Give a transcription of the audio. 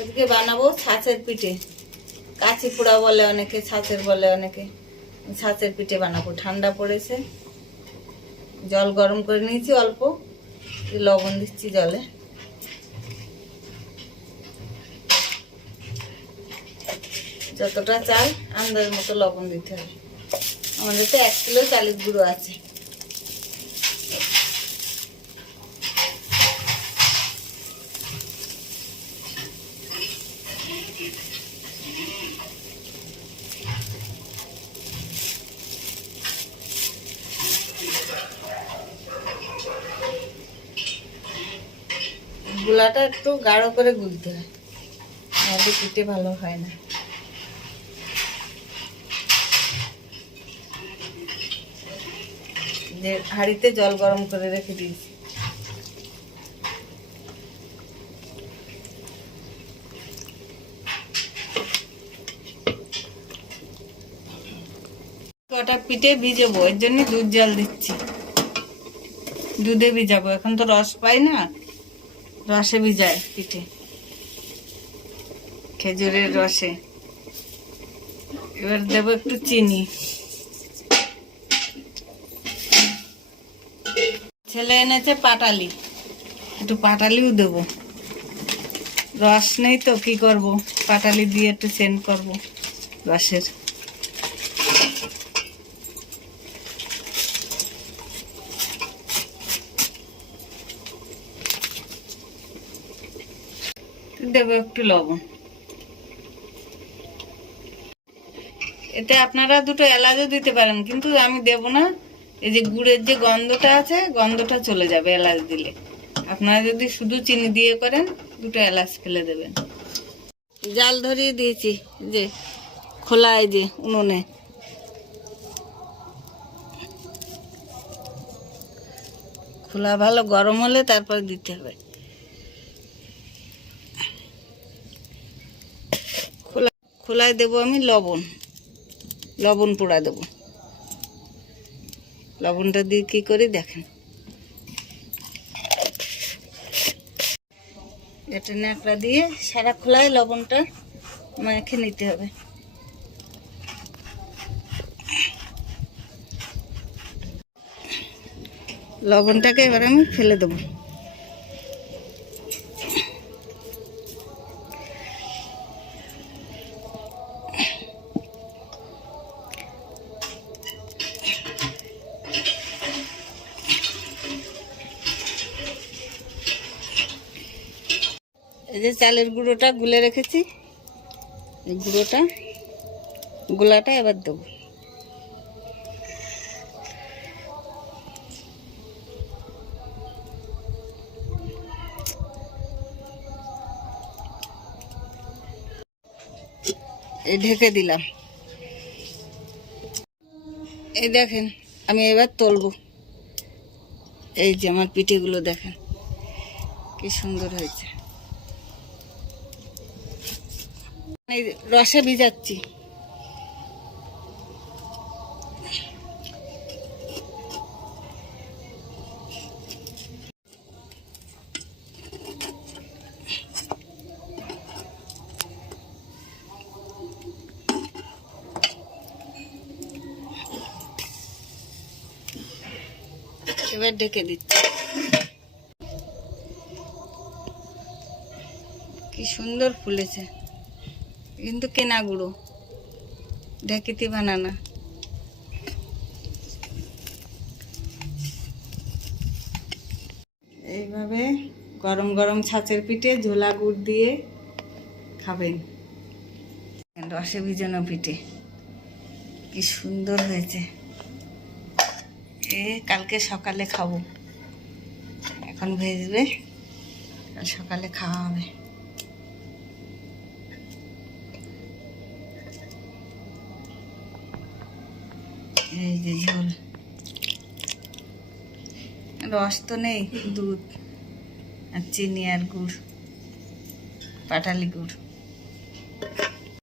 আজকে বানাবো ছাঁচের পিঠে। কাচি পোড়া বলে অনেকে, ছাঁচের বলে অনেকে। ছাঁচের পিঠে বানাবো। ঠান্ডা পড়েছে, জল গরম করে নিয়েছি, অল্প লবণ দিচ্ছি জলে। যতটা চাল আন্দাজ মতো লবণ দিতে হবে। আমাদের তো 1 কিলো চালের গুঁড়ো আছে। গুলাটা একটু গাঢ় করে গুলতে হয়, নাহলে পিঠে ভালো হয় না। যে হাঁড়িতে জল গরম করে রেখে দিয়েছি। কটা পিঠে ভিজাবো, এর জন্য দুধ জল দিচ্ছি। দুধে ভিজাবো, এখন তো রস পাই না, রসে ভিজায় পিঠে, খেজুরের রসে। এবার দেবো একটু চিনি। ছেলে এনেছে পাটালি, একটু পাটালিও দেবো। রস নেই তো কি করব, পাটালি দিয়ে একটু সেন্ট করব রসের। দেবো একটু লবণ। এতে আপনারা 2টো এলাচও দিতে পারেন, কিন্তু আমি দেব না। এই যে গুড়ের যে গন্ধটা আছে, গন্ধটা চলে যাবে এলাচ দিলে। আপনারা যদি শুধু চিনি দিয়ে করেন, 2টো এলাচ ফেলে দেবেন। জাল ধরিয়ে দিয়েছি, যে খোলা, এই যে উনুনে। খোলা ভালো গরম হলে তারপর দিতে হবে। খোলায় দেবো আমি লবণ পোড়া দেবো। লবণটা দিয়ে কি করি দেখেন। এটা ন্যাকড়া দিয়ে সারা খোলায় লবণটা মেখে নিতে হবে। লবণটাকে এবার আমি ফেলে দেবো। এই যে চালের গুঁড়োটা গুলে রেখেছি, এই গুলাটা এবার দেবো। এই ঢেকে দিলাম। এই দেখেন, আমি এবার তলবো। এই যে আমার পিঠেগুলো দেখেন কি সুন্দর হয়েছে। এই রসে ভিজাচ্ছি। এবার ঢেকে দিচ্ছি। কি সুন্দর ফুলেছে, কিন্তু কেনা গুঁড়ো, ঢেকিতে বানানা। এইভাবে গরম গরম ছাঁচের পিঠে ঝোলা গুড় দিয়ে খাবেন। রসে ভিজানো পিঠে কি সুন্দর হয়েছে। কালকে সকালে খাবো, এখন ভেজবে, কাল সকালে খাওয়া হবে। এই যে ঝোল, রস তো নেই, দুধ আর চিনি আর গুড়, পাটালি গুড়।